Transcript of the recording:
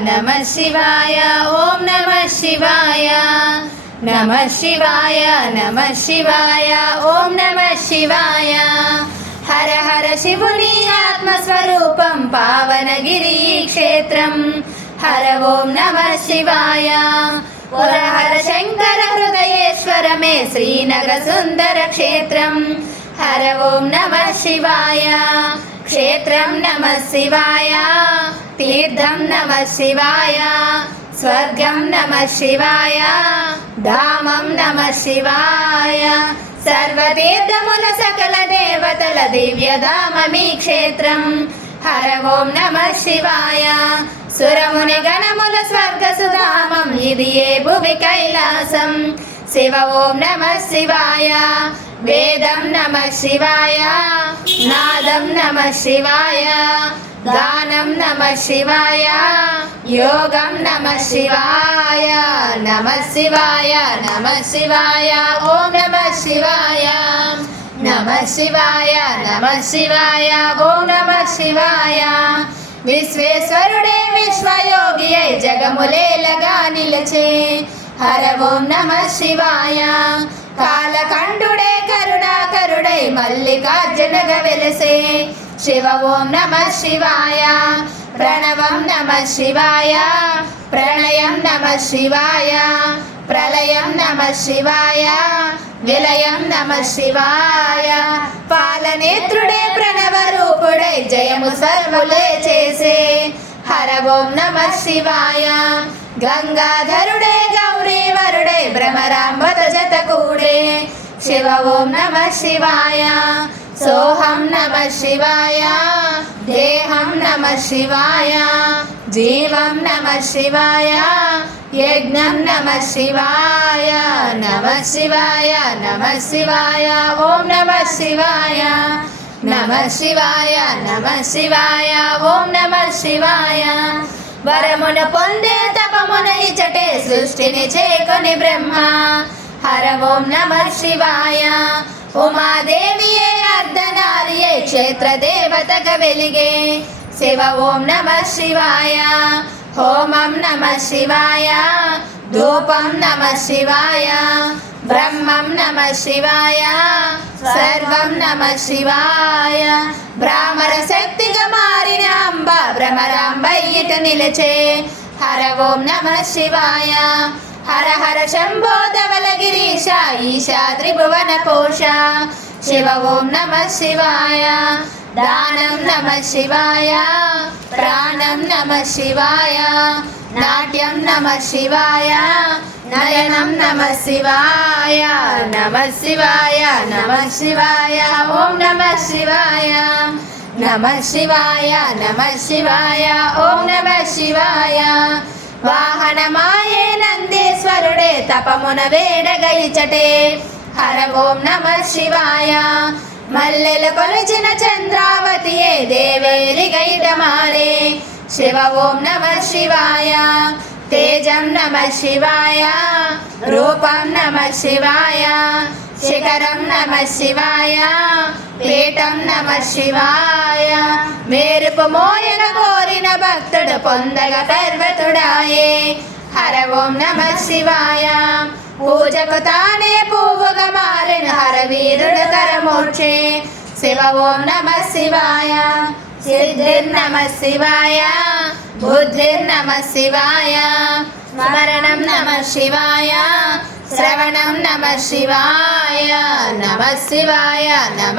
नमः शिवाय ओम नमः शिवाय नमः शिवाय नमः शिवाय ओम नमः शिवाय हर हर शिवुनि आत्मस्वरूपं पावनगिरि क्षेत्रं हर ओम नमः शिवाय हर हर शंकर हृदयेश्वर मे श्रीनगर सुंदर क्षेत्रं हर ओम नमः शिवाय क्षेत्रं नमः शिवाय तीर्थं नमः शिवाय स्वर्गं नमः शिवाय धामं नमः शिवाय सर्वतीर्थमुल सकल देवतल दिव्यधाममी क्षेत्रं हर ओम नमः शिवाय सुरमुनि गणमुल स्वर्ग सुधामं इदिये भुवि कैलासं शिव ओम नमः शिवाय वेदं नमः शिवाय नादं नमः शिवाय गानं नमः शिवाय योगं नमः शिवाय नमः शिवाय नमः शिवाय ओम नमः शिवाय नमः शिवाय नमः शिवाय ओम नमः शिवाय विश्वेश्वरुडे विश्वयोगिये जगमुलेलगा निलचे हर ओम नमः शिवाय कालकंठुडे करुणाकरुडै मल्लिकार्जुनगा वेलसे शिव ओम नमः शिवाय प्रणवं नमः शिवाय प्रणयं नमः शिवाय प्रलयं नमः शिवाय विलयं नमः शिवाय पालनेत्रुडे प्रणव रूपुडै जयमु सर्वुले चेसे हर ओम नमः शिवाय गंगाधरुडे गौरीवरुडे भ्रमरांबत जतकूडे शिव ओम नमः शिवाय सोहं नमः शिवाय देहं नमः शिवाय जीवं नमः शिवाय यज्ञं नमः शिवाय नमः शिवाय नमः शिवाय ओम नमः शिवाय नमः शिवाय नमः शिवाय ओम नमः शिवाय वरमुन पोंदे तपमुन इचटे सृष्टिनि चेकोनि ब्रह्म हर ओम नमः शिवाय उमादेविये अर्धनारिये क्षेत्र देवतगा वेलिगे शिव ओम नमः शिवाय होमं नमः शिवाय धूपं नमः शिवाय ब्रह्मं नमः शिवाय सर्वं नमः शिवाय ब्राह्मण शक्तिगा मारिन अंब भ्रमरांब इटु निलचे हर ओम नमः शिवाय हर हर शंभो धवलगिरीश ईशा त्रिभुवन पोषा शिव ओम नमः शिवाय दानं नमः शिवाय प्राणं नमः शिवाय नाट्यं नमः शिवाय नयनं नमः शिवाय नमः शिवाय नमः शिवाय ओम नमः शिवाय नमः शिवाय नमः शिवाय ओम नमः शिवाय वाहनमाये नंदीश्वरुडे तपमुन वेडगइचटे हर ओम नमः शिवाय मल्लेल कोलिचिन चंद्रावतिये देवेरिगैडमारे शिव ओम नमः शिवाय तेजं नमः शिवाय रूपं नमः शिवाय शिखरं नमः शिवाय पीठं नमः शिवाय मेरुपु मोयग कोरिन भक्तुडु पोंदग पर्वतुडाये हर ओम नमः शिवाय पूजकु ताने पुव्वुगा मारिन हर वीरुडु करमोक्षे शिव ओम नमः शिवाय सिद्धिर्नमः शिवाय बुद्धिर्नमः शिवाय स्मरणं नमः शिवाय श्रवणं नमः शिवाय नमः शिवाय नमः